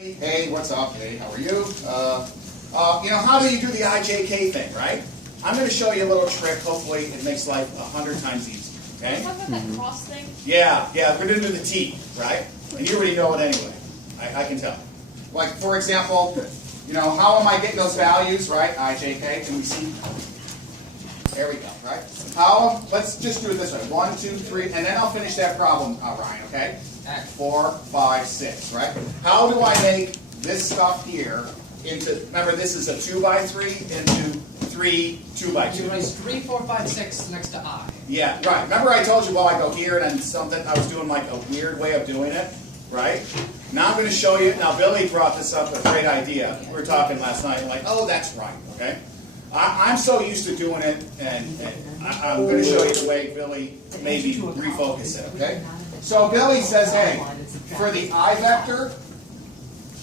Hey, what's up? Hey, how are you? How do you do the IJK thing, right? I'm going to show you a little trick. Hopefully, it makes life 100 times easier. Okay? Talk about that cross thing. Yeah. We're going to do the T, right? And you already know it anyway. I can tell. Like, for example, how am I getting those values, right? IJK. Can we see? There we go, right? Let's just do it this way. 1, 2, 3, and then I'll finish that problem, Ryan, okay? 4, 5, 6, right? How do I make this stuff here into, remember this is a 2x3 into 3 2x2. You raise 3, 4, 5, 6 next to I. Yeah, right. Remember I told you, well, I go here and then something, I was doing like a weird way of doing it, right? Now I'm going to show you, now Billy brought this up, a great idea. We were talking last night, like, oh, that's right, okay? I'm so used to doing it, and I'm going to show you the way Billy maybe refocus it, okay? So Billy says, hey, for the I vector,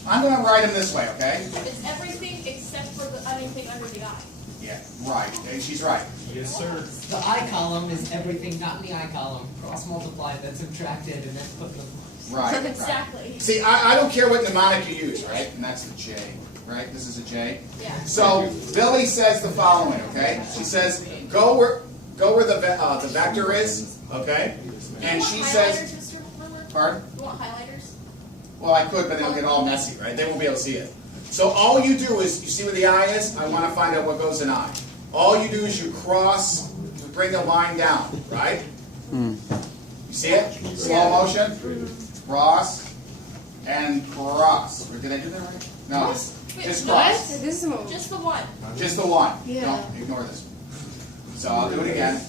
I'm going to write him this way, okay? It's everything except for anything under the I. Yeah, right. And she's right. Yes, sir. The I column is everything not in the I column. Cross multiplied, then subtracted, and then put the Right. Exactly. Right. See, I don't care what mnemonic you use, right? And that's the J, right? This is a J. Yeah. So Billy says the following, okay? She says, go where the vector is, okay? And she says, Mr. Murmer? pardon? You want highlighters? Well, I could, but it'll get all messy, right? They won't be able to see it. So all you do is, you see where the I is? I want to find out what goes in I. All you do is you cross, you bring the line down, right? You see it? Slow motion. Cross and cross. Did I do that right? No, just cross. Just the one. Just the one. Yeah. Don't ignore this one. So I'll do it again.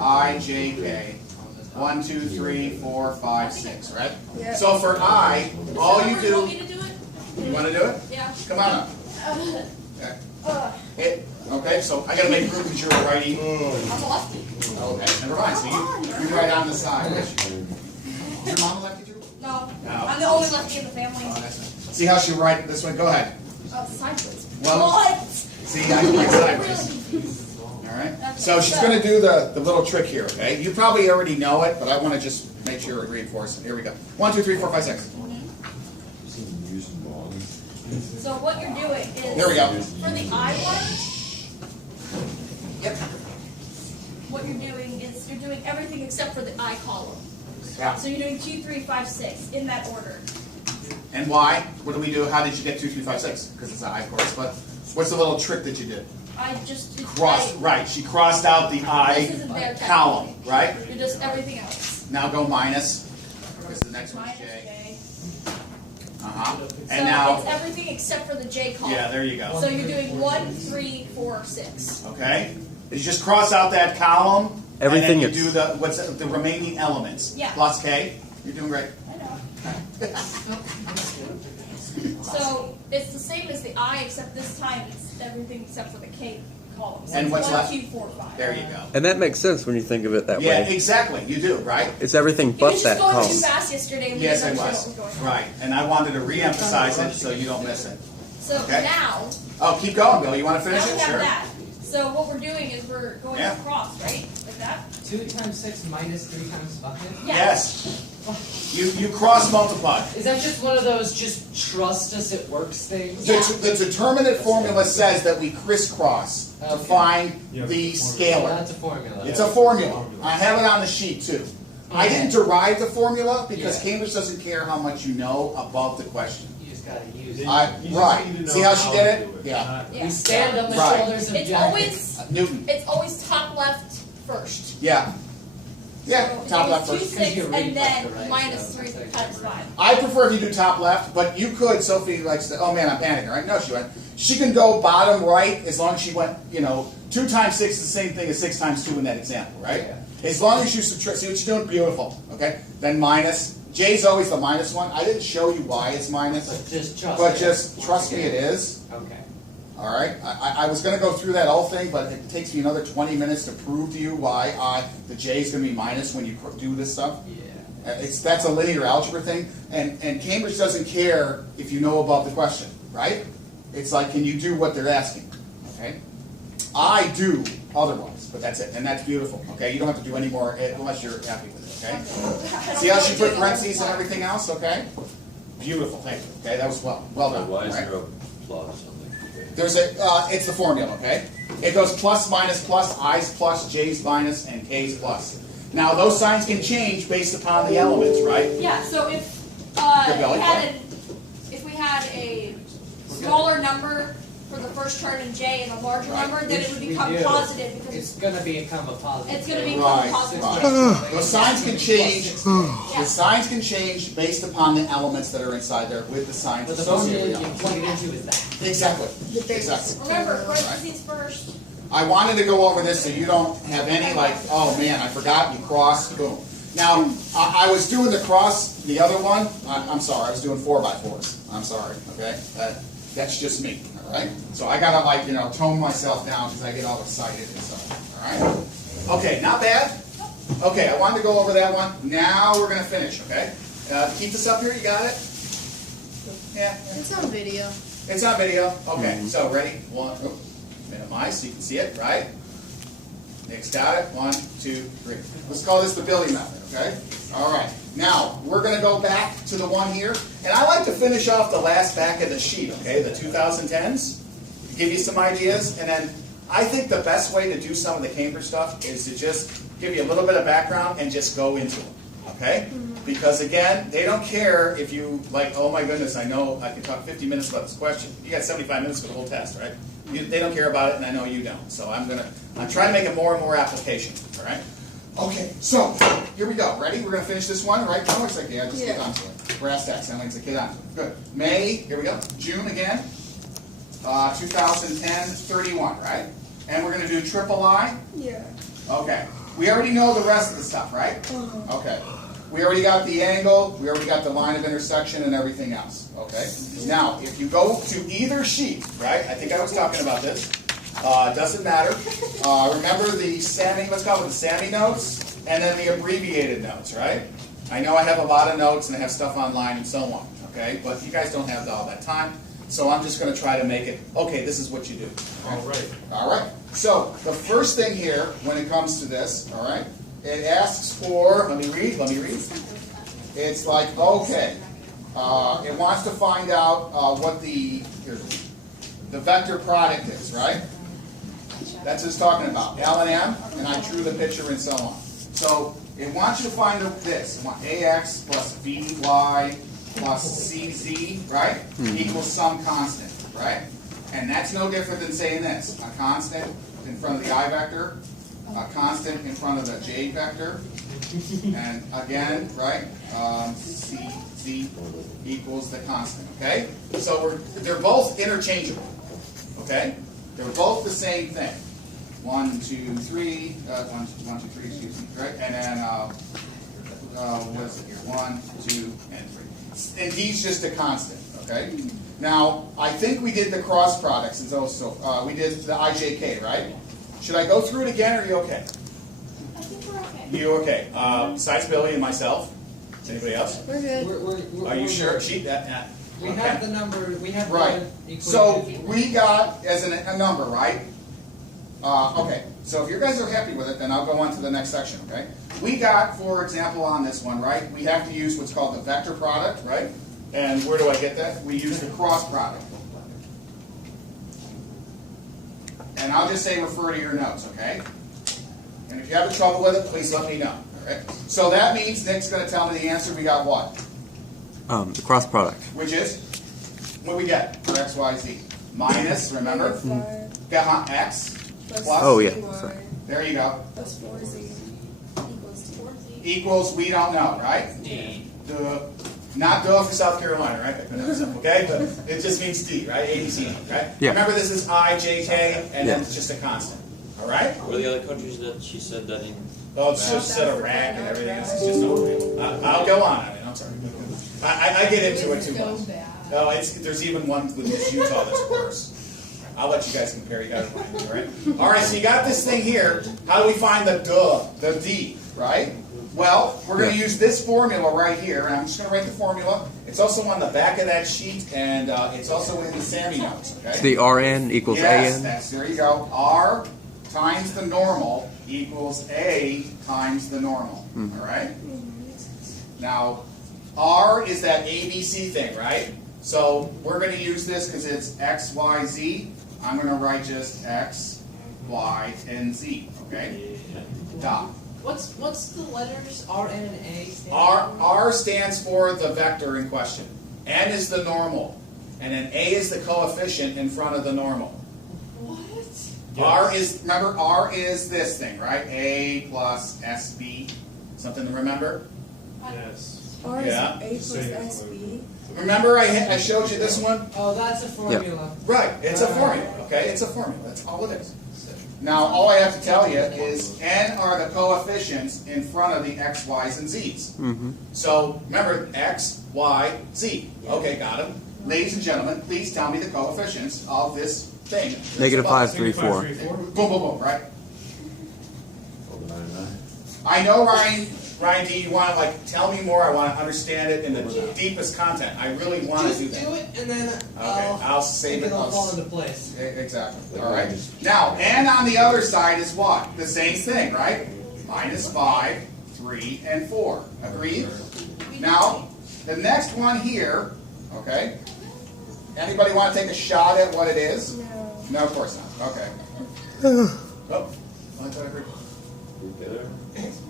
I, J, K. 1, 2, 3, 4, 5, 6, right? Yeah. So for I, all you You want do, me to do it? you want to do it? Yeah. Come on up. Okay. Okay, so I got to make room because you're a righty. I'm a lefty. Okay, never mind. So you right on the side. Your mom a lefty too? No. No. I'm the only lefty in the family. Oh, that's nice. See how she right this way? Go ahead. Sideways. Well, What? see, I can write sideways. All right. So she's going to do the little trick here. Okay. You probably already know it, but I want to just make sure it reinforce it. Here we go. 1, 2, 3, 4, 5, 6. So what you're doing is, There we go. for the I one, Yep. what you're doing is you're doing everything except for the I column. Yeah. So you're doing 2, 3, 5, 6 in that order. And why? What do we do? How did you get 2, 3, 5, 6? Because it's I, of course. But what's the little trick that you did? I just Cross. Right. She crossed out the This I isn't there column. Right. You're just everything else. Now go minus. Because the next one's Minus J. J. And So now. it's everything except for the J column. Yeah. There you go. So you're doing 1, 3, 4, 6. Okay. You just cross out that column. Everything and then you do the remaining elements. Yeah. Plus K. You're doing great. I know. So it's the same as the I, except this time it's everything except for the K column. So And it's what's 1, left? 2, 4, 5. There you go. And that makes sense when you think of it that Yeah, way. exactly. You do, right? It's everything You but were that just going column. too fast yesterday. And we Yes, didn't it understand was. what was going on. Right. And I wanted to re-emphasize it so you don't miss it. So Okay. now Oh, keep going, Bill. You want to finish we it? have Sure. that. So what we're doing is we're going Yeah. across, right? Like that? 2 times 6 minus 3 times 5. Yeah. Yes. You cross multiply. Is that just one of those just trust us it works things? The determinant formula says that we crisscross to Okay. find Yeah, the formula. scalar. That's a formula. It's a formula. I have it on the sheet too. I didn't derive the formula because Yeah. Cambridge doesn't care how much you know above the question. You just gotta use it. You just Right. need to know See how she did to it? do Yeah. Yeah. We stand on the Right. shoulders of It's giants. always Newton. it's always top left first. Yeah. Yeah. So it's Top always left 2, first. 6, you read and then left to right, minus so 3 it's like times right. 5. I prefer if you do top left, but you could, Sophie likes to, oh man, I'm panicking, right? No, she went. She can go bottom right as long as she went, 2 times 6 is the same thing as 6 times 2 in that example, right? Yeah. As long as you subtract, see what you're doing? Beautiful, okay? Then minus. J's always the minus one. I didn't show you why it's minus, But just trust but it. just trust me, it is. Okay. All right? I was going to go through that whole thing, but it takes me another 20 minutes to prove to you why the J is going to be minus when you do this stuff. Yeah. That's a linear algebra thing, and Cambridge doesn't care if you know above the question, right? It's like, can you do what they're asking, okay? I do otherwise, but that's it, and that's beautiful, okay? You don't have to do any more unless you're happy with it, okay? See how she put parentheses and everything else, okay? Beautiful, thank you. Okay, that was well done. Why is right? there a plus on the cake? There's a, it's the formula, okay? It goes plus, minus, plus, i's plus, j's minus, and k's plus. Now, those signs can change based upon the elements, right? Yeah, so if we had a smaller number for the first chart in J and a larger Right. number, then it would We become do. positive because It's gonna become a positive. it's going to become Right, positive. right. Those signs can change. Yeah. The signs can change based upon the elements that are inside there with the signs But the formula associated you with plug it them. into is that. Exactly. Exactly. Remember, parentheses first. I wanted to go over this so you don't have any like, oh man, I forgot, you crossed, boom. Now, I was doing the cross, the other one, I'm sorry, I was doing 4x4s. I'm sorry, okay? That's just me, all right? So I gotta like, tone myself down because I get all excited and stuff, all right? Okay, not bad. Okay, I wanted to go over that one. Now we're gonna finish, okay? Keep this up here, you got it? Yeah. It's on video. It's on video. Okay, so ready? Minimize so you can see it, right? Nick's got it. 1, 2, 3. Let's call this the Billy method, okay? All right. Now, we're going to go back to the one here. And I like to finish off the last back of the sheet, okay? The 2010s. Give you some ideas. And then I think the best way to do some of the Cambridge stuff is to just give you a little bit of background and just go into them, okay? Because again, they don't care if you like, oh my goodness, I know I can talk 50 minutes about this question. You got 75 minutes for the whole test, right? They don't care about it, and I know you don't. So I'm trying to make it more and more application, all right? Okay, so here we go. Ready? We're going to finish this one, right? No, it's like, yeah, just get onto it. Brass tacks, that means to get onto it. Good. May, here we go. June again. 2010, 31, right? And we're going to do triple I? Yeah. Okay. We already know the rest of the stuff, right? Okay. We already got the angle, we already got the line of intersection and everything else, okay? Now, if you go to either sheet, right, I think I was talking about this, doesn't matter. Remember the SAMI, let's call it the SAMI notes, and then the abbreviated notes, right? I know I have a lot of notes and I have stuff online and so on, okay? But you guys don't have all that time, so I'm just going to try to make it, okay, this is what you do. Okay? All right. All right. So the first thing here, when it comes to this, all right, it asks for, let me read. It's like, okay, it wants to find out what the vector product is, right? That's what it's talking about, L and M, and I drew the picture and so on. So it wants you to find this. It wants AX plus VY plus CZ, right? Equals some constant, right? And that's no different than saying this, a constant in front of the I vector, a constant in front of the J vector, and again, right, CZ equals the constant, okay? So they're both interchangeable, okay? They're both the same thing. 1, 2, 3, 1, 2, 3, excuse me, right? And then, what is it here? 1, 2, and 3. And D's just a constant, okay? Now, I think we did the cross products, and so we did the IJK, right? Should I go through it again, or are you okay? I think we're okay. You okay? Besides Billy and myself? Anybody else? We're good. Are you sure? Sheet that. We have the number, we have Right. the equation. So we got as a number, right? Okay. So if you guys are happy with it, then I'll go on to the next section, okay? We got, for example, on this one, right? We have to use what's called the vector product, right? And where do I get that? We use the cross product. And I'll just say refer to your notes, okay? And if you have trouble with it, please let me know. All right? So that means Nick's going to tell me the answer. We got what? The cross product. Which is? What do we get for x, y, z? Minus, remember? X plus. Oh, yeah. Y There you go. plus 4z equals 2. Equals, we don't know, right? Duh. Not duh for South Carolina, right? Okay? But it just means D, right? ABC, right? Yeah. Remember, this is I, J, K, and then it's just a constant. All right? Were the other countries that she said that in? Oh, it's just set of rack and everything. It's just unreal. I'll go on. I mean, I'm sorry. I get into it too much. No, there's even one with Miss Utah that's worse. I'll let you guys compare. You guys find me, all right? All right, so you got this thing here. How do we find the the D, right? Well, we're going to use this formula right here, and I'm just going to write the formula. It's also on the back of that sheet, and it's also in the SAMI notes, okay? The RN equals Yes, AN. there you go. R times the normal equals A times the normal, all right? Now, R is that ABC thing, right? So we're going to use this because it's X, Y, Z. I'm going to write just X, Y, and Z, okay? Dot. What's the letters R, N, and A stand R stands for the vector in question. N is the normal. And then A is the coefficient in front of the normal. What? R is, remember, R is this thing, right? A plus SB. Something to remember? Yes. R Yeah. is A plus SB. Remember I showed you this one? Oh, that's a formula. Right, it's a formula, okay? It's a formula, that's all it is. Now, all I have to tell you is N are the coefficients in front of the X, Y's, and Z's. Mm-hmm. So, remember, X, Y, Z. Okay, got them. Ladies and gentlemen, please tell me the coefficients of this thing. Negative 5, 3, 4. Boom, boom, boom, right? Over 99. I know, Ryan D, you want to tell me more. I want to understand it in the deepest content. I really want to Just do do that. it, and then Okay, I'll save it. it'll fall into place. Exactly. All right. Now, N on the other side is what? The same thing, right? Minus 5, 3, and 4. Agreed? Now, the next one here, okay? Anybody want to take a shot at what it is? No. No, of course not. Okay. Oh, I thought I heard. You get it?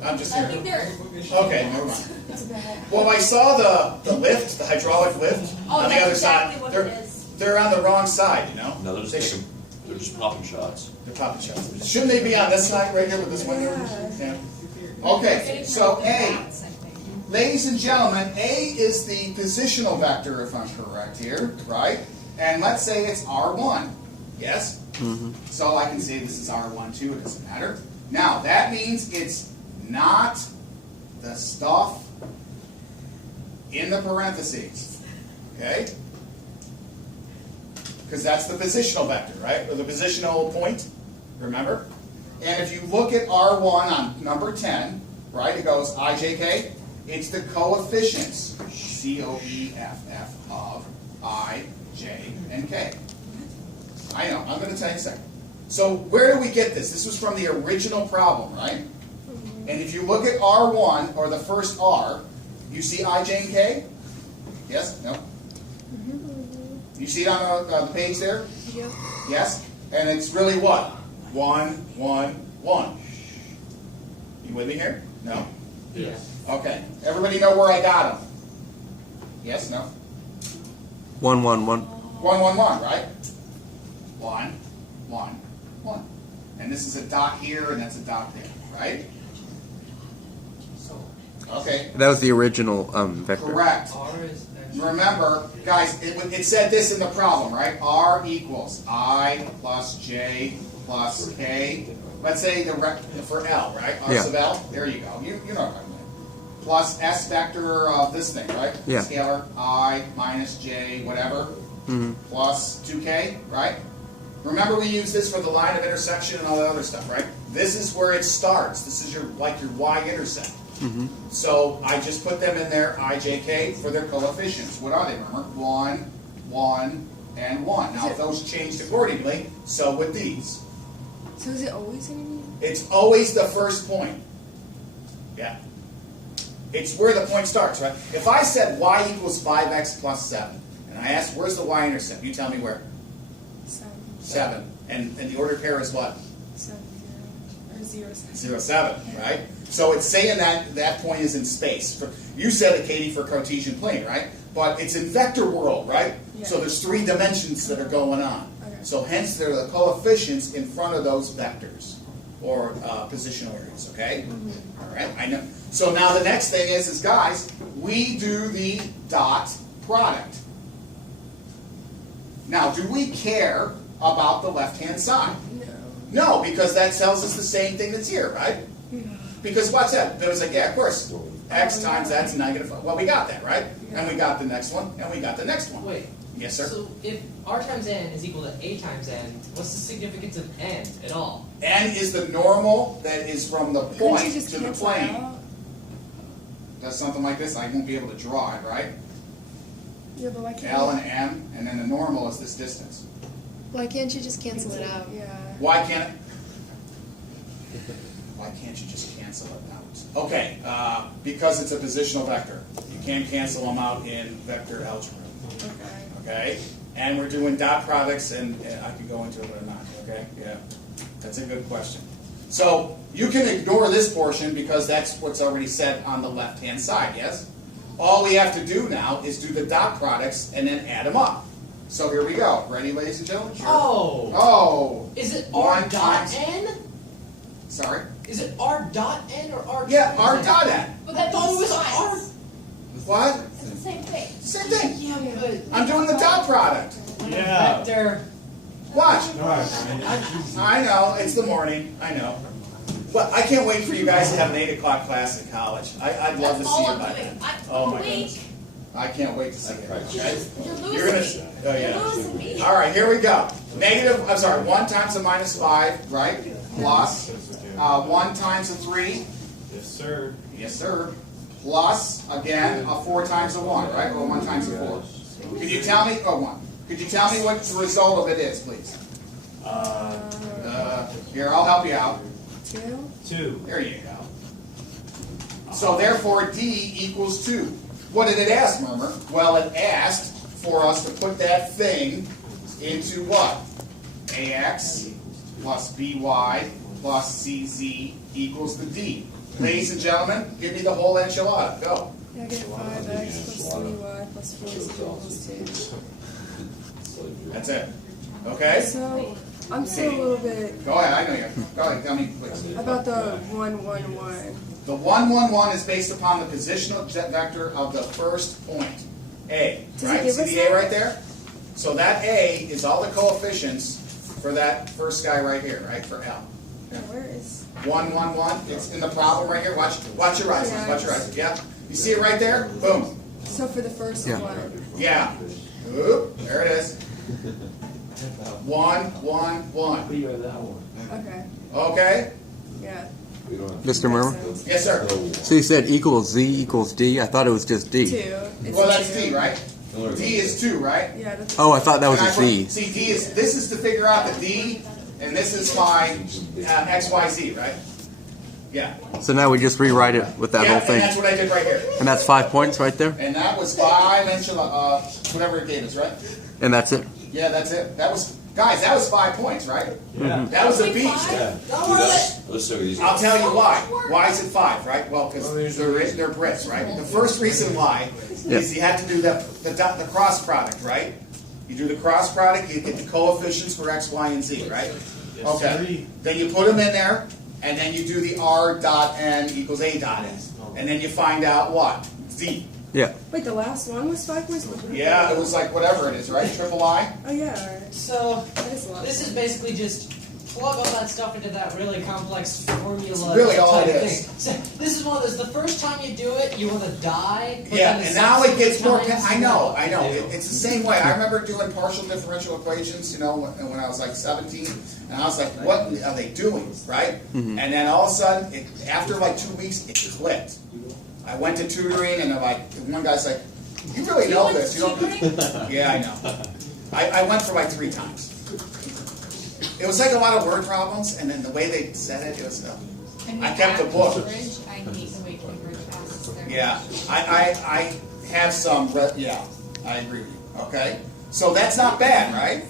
I'm just I here. think they're. Okay, never mind. It's bad. Well, I saw the lift, the hydraulic lift Oh, on the that's other exactly side. what They're, it is. they're on the wrong side, you know? No, they're just They taking, they're just popping shots. They're popping shots. Shouldn't they be on this side right here with this window? Yeah. Yeah. Okay, so A. Ladies and gentlemen, A is the positional vector, if I'm correct here, right? And let's say it's R1. Yes? Mm-hmm. So I can say this is R1 too, it doesn't matter. Now, that means it's not the stuff in the parentheses. Okay? Because that's the positional vector, right? Or the positional point, remember? And if you look at R1 on number 10, right, it goes IJK. It's the coefficients, COEFF of I, J, and K. I know, I'm going to tell you in a second. So where do we get this? This was from the original problem, right? And if you look at R1, or the first R, you see I, J, and K? Yes? No? You see it on the page there? Yep. Yes? And it's really what? 1, 1, 1. You with me here? No? Yes. Okay. Everybody know where I got them? Yes? No? 1, 1, 1. 1, 1, 1, right? 1, 1, 1. And this is a dot here, and that's a dot there, right? Okay. That was the original vector. Correct. R is Remember, guys, it said this in the problem, right? R equals I plus J plus K. Let's say for L, right? R Yeah. sub L. There you go. You know what I mean. Plus S vector of this thing, right? Yeah. Scalar I minus J whatever Mm-hmm. plus 2K, right? Remember we use this for the line of intersection and all that other stuff, right? This is where it starts. This is your y-intercept. Mm-hmm. So I just put them in there, I, J, K, for their coefficients. What are they, remember? 1, 1, and 1. Now, if those changed accordingly, so would these. So is it always going to be? It's always the first point. Yeah. It's where the point starts, right? If I said y equals 5x plus 7, and I asked, where's the y-intercept? You tell me where. 7. And the ordered pair is what? 7, 0, or 0, 7. 0, 7, right? So it's saying that that point is in space. You said it, Katie, for Cartesian plane, right? But it's in vector world, right? Yeah. So there's 3 dimensions that are going on. Okay. So hence they're the coefficients in front of those vectors, or positional areas, okay? All right, I know. So now the next thing is guys, we do the dot product. Now, do we care about the left-hand side? No. No, because that tells us the same thing that's here, right? Because watch that. It was like, yeah, of course. X times that's negative. Well, we got that, right? And we got the next one, and we got the next one. Wait. Yes, sir. So if R times N is equal to A times N, what's the significance of N at all? N is the normal that is from the Couldn't point you just to the cancel plane. out? Does something like this, I won't be able to draw it, right? Yeah, but why can't L and M, and then the normal is this distance. Why can't you just cancel it out? Yeah. Why can't it? Why can't you just cancel it out? Okay, because it's a positional vector. You can't cancel them out in vector algebra. Okay. Okay? And we're doing dot products, and I can go into it or not. Okay? Yeah. That's a good question. So you can ignore this portion because that's what's already said on the left-hand side, yes? All we have to do now is do the dot products and then add them up. So here we go. Ready, ladies and gentlemen? Sure. Oh. Oh. Is it R One dot times- N? Sorry? Is it R dot N or R? Yeah, R dot N. But I that thought it was means R. times. What? It's the same thing. Same thing. Yeah, but I'm doing the dot product. Yeah. vector. Watch. Alright, I know, it's the morning, I know. But I can't wait for you guys to have an 8 o'clock class in college. I'd love to That's see all you I'm by doing. then. I'm Oh my awake. goodness. I can't wait to see you. Okay? You're You're gonna, losing me. oh You're yeah. losing me. All right, here we go. Negative, I'm sorry, 1 times a minus 5, right? Plus, 1 times a 3, Yes, sir. yes sir. Plus, again, a 4 times a 1, right? Or 1 times a 4. Could you tell me, oh 1. Could you tell me what the result of it is, please? Here, I'll help you out. 2. 2. There you go. So therefore, D equals 2. What did it ask, Murmer? Well, it asked for us to put that thing into what? AX plus BY plus CZ equals the D. Ladies and gentlemen, give me the whole enchilada. Go. Yeah, I get 5x plus 3y plus 4z equals 2. That's it. Okay? So, I'm still a little bit Go ahead. I know you. Go ahead. Tell me, please. about the 1, 1, 1. The 1, 1, 1 is based upon the positional vector of the first point, A. Does it Right? give See us the that? A right there? So that A is all the coefficients for that first guy right here, right? For L. Now, where is... 1, 1, 1. It's in the problem right here. Watch your eyes. Watch your eyes. Yeah. You see it right there? Boom. So for the first Yeah. one. Yeah. Oop, there it is. 1, 1, 1. You have that one. Okay. Okay? Yeah. Mr. Murmer? Makes sense. Yes, sir. So you said equals Z equals D? I thought it was just D. 2. It's Well, a that's 2. D, right? D is 2, right? Yeah, that's Oh, I thought that was And a I put- Z. See, D is, this is to figure out the D, and this is my X, Y, Z, right? Yeah. So now we just rewrite it with that Yeah, whole and thing. that's what I did right here. And that's 5 points right there? And that was 5 whatever it gave us, right? And that's it? Yeah, that's it. That was, guys, that was 5 points, right? Yeah. That was a Only beast. five? Yeah. Don't worry. Let's see what he's. I'll tell you why. Why is it 5, right? Well, because they're Brits, right? The first reason why is you have to do the cross product, right? You do the cross product, you get the coefficients for X, Y, and Z, right? Yes, Okay. Then you put them in there, and then you do the R dot N equals A dot N. And then you find out what? Z. Yeah. Wait, the last one was 5 points? Yeah, it was like whatever it is, right? Triple I? Oh, yeah, alright. So That is a lot. this is basically just plug all that stuff into that really complex formula. It's really all type it is. thing. So this is one of those. The first time you do it, you want to die. But Yeah, then the and now it gets more, subsequent times, I you know, don't I know. do. It's the same way. I remember doing partial differential equations, you know, when I was like 17, and I was like, what are they doing, right? And then all of a sudden, after like 2 weeks, it clicked. I went to tutoring, and one guy's like, you really know went this, to you don't? tutoring? Yeah, I know. I went for like 3 times. It was like a lot of word problems, and then the way they said it, it was, I kept the book. I hate the way Cambridge asks their Yeah, I have some, yeah, I agree with you, okay? So that's not bad, right?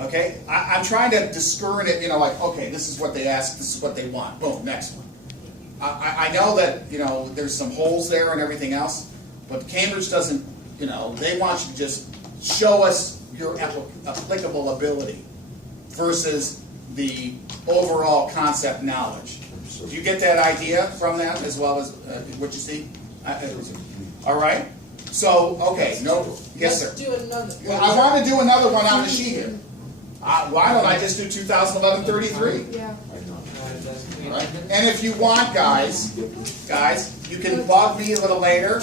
Okay, I'm trying to discern it, you know, like, okay, this is what they ask, this is what they want, boom, next one. I know that, you know, there's some holes there and everything else, but Cambridge doesn't, you know, they want you to just show us your applicable ability versus the overall concept knowledge. Do you get that idea from them as well as what you see? All right. So, okay, no, yes, sir. Let's do another. I want to do another one on the sheet here. Why don't I just do 2011-33? Yeah. Right? And if you want, guys, you can bug me a little later.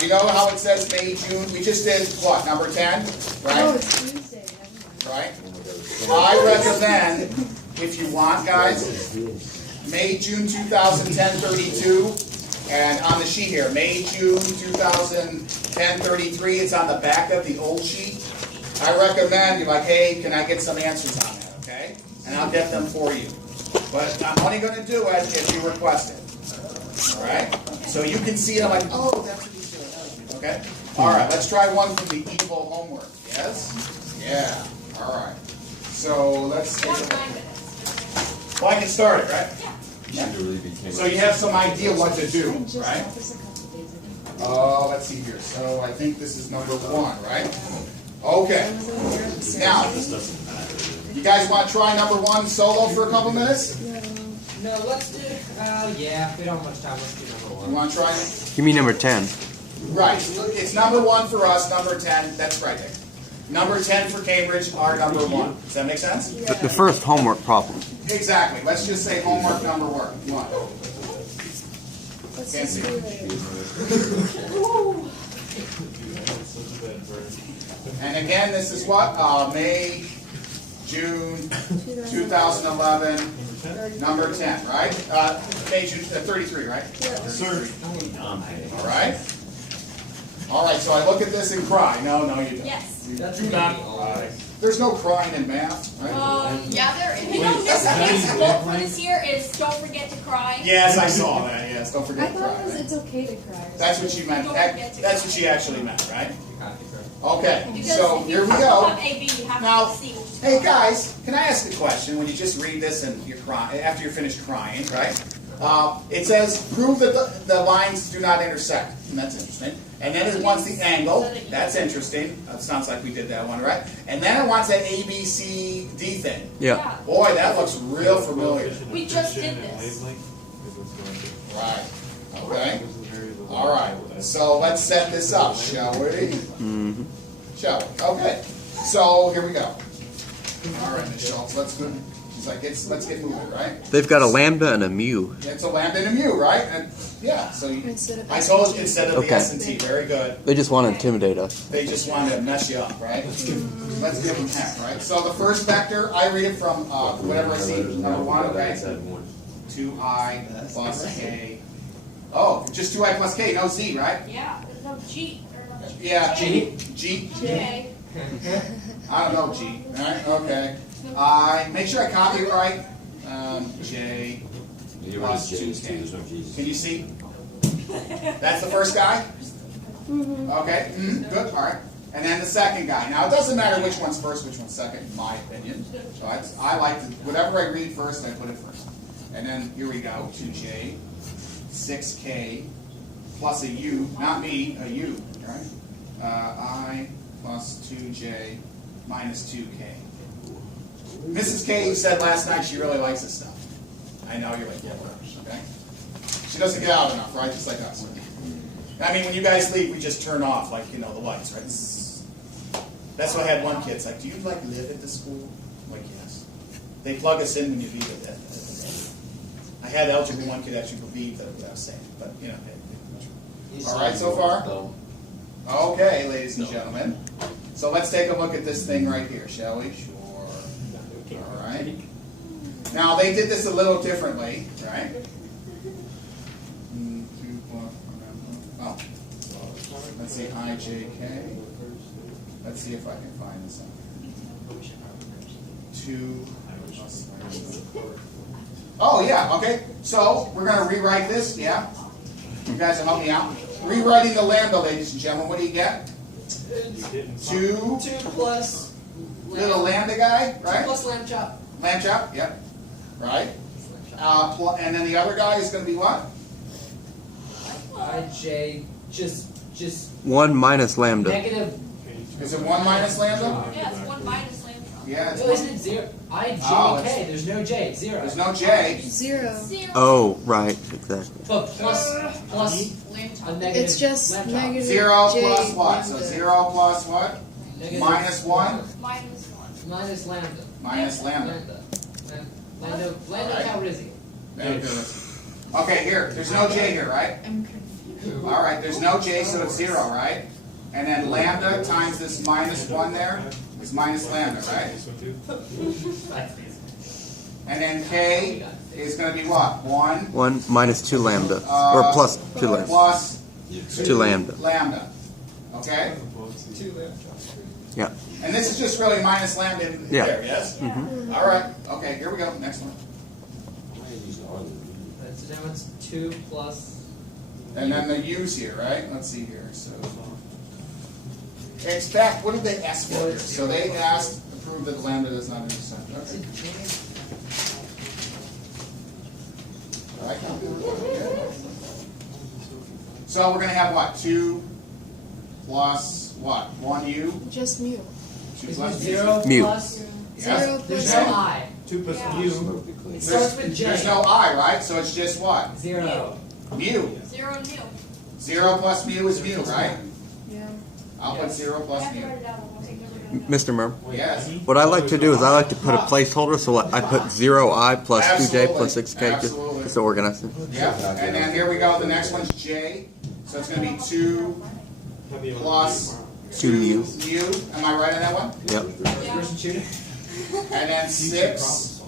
You know how it says May, June? We just did, what, number 10? Oh, Right? it's Tuesday. Never mind. Right? I recommend, if you want, guys, May, June 2010, 32. And on the sheet here, May, June 2010, 33. It's on the back of the old sheet. I recommend you're like, hey, can I get some answers on that, okay? And I'll get them for you. But I'm only going to do it if you request it. All right? So you can see it. I'm like, oh, that's what he's doing. Okay? All right, let's try one from the evil homework. Yes? Yeah. All right. So let's We take have a 9 minutes. Well, I can start it, right? Yeah. Should really became So you have some idea what to do, right? This a couple days ago. Oh, let's see here. So I think this is number 1, right? Okay. Now, you guys want to try number 1 solo for a couple minutes? No, let's do. Yeah, we don't have much time. Let's do number You one. want to try it? Give me number 10. Right. It's number 1 for us, number 10. That's right, Dick. Number 10 for Cambridge, our number 1. Does that make sense? The first homework problem. Exactly. Let's just say homework number 1. Let's Can't just see. do it. And again, this is what? May, June 2011, number 10, right? Page 33, right? Sir. All right. All right, so I look at this and cry. No, you don't. Yes. You do not cry. There's no crying in math, right? Yeah, there is. You know, this week's book for this year is Don't Forget to Cry. Yes, I saw that. Yes, don't I forget to thought cry. it was Right? it's okay to cry. That's what you meant. Don't forget to That's cry. what you actually meant, right? Okay, Because so if here you we don't go. have AB, you have Now, to see which hey one. guys, can I ask a question? When you just read this and you're crying, after you're finished crying, right? It says prove that the lines do not intersect. And that's interesting. And then it wants the angle. That's interesting. Sounds like we did that one, right? And then it wants that A, B, C, D thing. Yeah. Boy, that looks real familiar. We just did this. Right. Okay. All right. So let's set this up, shall we? Mm-hmm. Shall we? Okay. So here we go. All right, Miss Schultz, let's go. She's like, let's get moving, right? They've got a lambda and a mu. It's a lambda and a mu, right? And yeah, so you, Instead of I told you S&T. instead of the Okay. S and T. Very good. They just want to intimidate us. They just wanted to mess you up, right? Let's give them heck, right? So the first vector, I read it from whatever I see, number 1, okay? 2i plus k. Oh, just 2i plus k, no z, right? Yeah, there's no G. Or no Yeah, J. G. J. I don't know G. All right, okay. I make sure I copy it right. J. Here it is J's too, there's no G's. Can you see? That's the first guy? Okay, good, all right. And then the second guy. Now, it doesn't matter which one's first, which one's second, in my opinion. So I like to, whatever I read first, I put it first. And then here we go, 2J, 6K, plus a U, not me, a U, right? I plus 2J minus 2K. Mrs. K said last night she really likes this stuff. I know you're like, yeah, whatever, okay? She doesn't get out enough, right? Just like us. I mean, when you guys leave, we just turn off, like, you know, the lights, right? That's why I had one kid. It's like, do you, like, live at the school? I'm like, yes. They plug us in when you leave it. I had algebra one kid actually believe that what I was saying, but, you know. All right, so far? Okay, ladies and gentlemen. So let's take a look at this thing right here, shall we? Sure. All right. Now, they did this a little differently, right? Oh. Let's see, I, J, K. Let's see if I can find this one. 2 plus. Oh, yeah, okay. So, we're going to rewrite this, yeah? You guys will help me out. Rewriting the lambda, ladies and gentlemen, what do you get? 2 plus little lambda guy, right? 2 plus lamb chop. Lamb chop, yep. Right? And then the other guy is going to be what? IJ just 1 minus lambda. negative. Is it 1 minus lambda? Yeah, it's 1 minus lambda. Yeah, it's No, 1. isn't it 0? IJ Oh, K. There's no J. 0. There's no J. 0. 0. Oh, right, exactly. But plus Lamb a chop. negative. It's just lamb chop. negative 0 J plus what? So lambda. 0 plus what? Negative Minus 1? Minus 1. Minus lambda. Minus lambda. Lambda Alright. Calrissian. Very good. Okay, here. There's no J here, right? I'm confused. All right, there's no J, so it's 0, right? And then lambda times this minus 1 there is minus lambda, right? And then K is going to be what? 1? 1 minus 2 lambda. Or plus 2 lambda. Plus 2 lambda. lambda. Okay? Yeah. And this is just really minus lambda in Yeah. there, yes? Mm-hmm. All right. Okay, here we go. Next one. So now it's 2 plus. And then the U's here, right? Let's see here, so. In fact, what did they ask for here? So they asked to prove that lambda does not intersect. Okay. I can do it. So we're going to have what? 2 plus what? 1U? Just mu. 2 Is plus it 0 Mu. plus? Yes. 0 There's plus no I. 2 plus Yeah. mu. It starts with J. There's no I, right? So it's just what? 0. Mu. 0 and mu. 0 plus mu is mu, right? Yeah. I'll put 0 I plus have to mu. write it down. We'll take it over. Mr. Murmer. Yes. What I like to do is I like to put a placeholder, so I put 0i plus 2j plus 6k, Absolutely. just to organize it. Yep. And then here we go. The next one's J. So it's going to be 2 plus 2 mu. mu. Am I right on that one? Yep. Person shooting? And then 6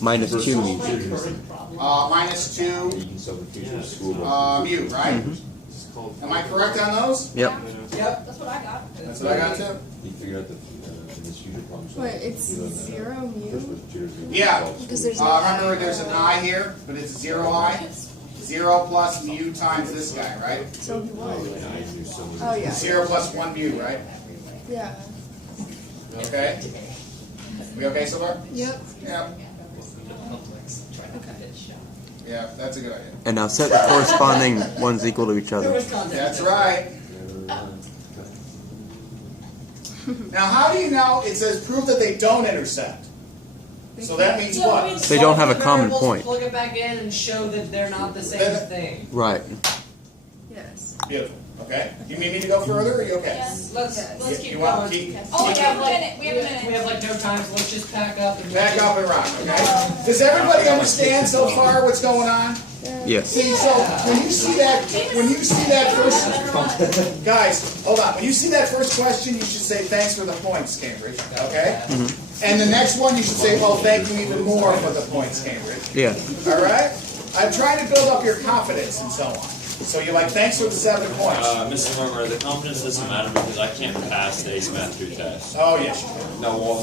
Minus 2 mu. minus 2 mu, right? Am I correct on those? Yep. Yep. That's what I got. That's what I got too. You figured out the future problem. Wait, it's 0 mu? Yeah. Because there's no Remember, I. there's an I here, but it's 0i. 0 plus mu times this guy, right? So he won. Oh yeah. 0 plus 1 mu, right? Yeah. Okay. We okay so far? Yep. Yeah. Yeah, that's a good idea. And now set the corresponding ones equal to each There other. was context. That's right. Now, how do you know it says prove that they don't intersect? So that means So what? it means- They don't have a common Variables, point. Plug it back in and show that they're not the same Then- thing. Right. Yes. Beautiful. Okay. You need me to go further? Or are you okay? Yes. Let's Let's You keep want going. to keep? Oh, we we have a like- minute. We have a minute. We have like no time, so let's just pack up and Back up and rock. Okay. Does everybody understand so far what's going on? Yes. See, so when you see that first, guys, hold on. When you see that first question, you should say thanks for the points, Cambridge. Okay. And the next one, you should say, oh, thank you even more for the points, Cambridge. Yeah. All right. I'm trying to build up your confidence and so on. So you're like, thanks for the 7 points. Mr. Murmer, the confidence doesn't matter because I can't pass the AICE Math 2 test. Oh yes, you can. No, well,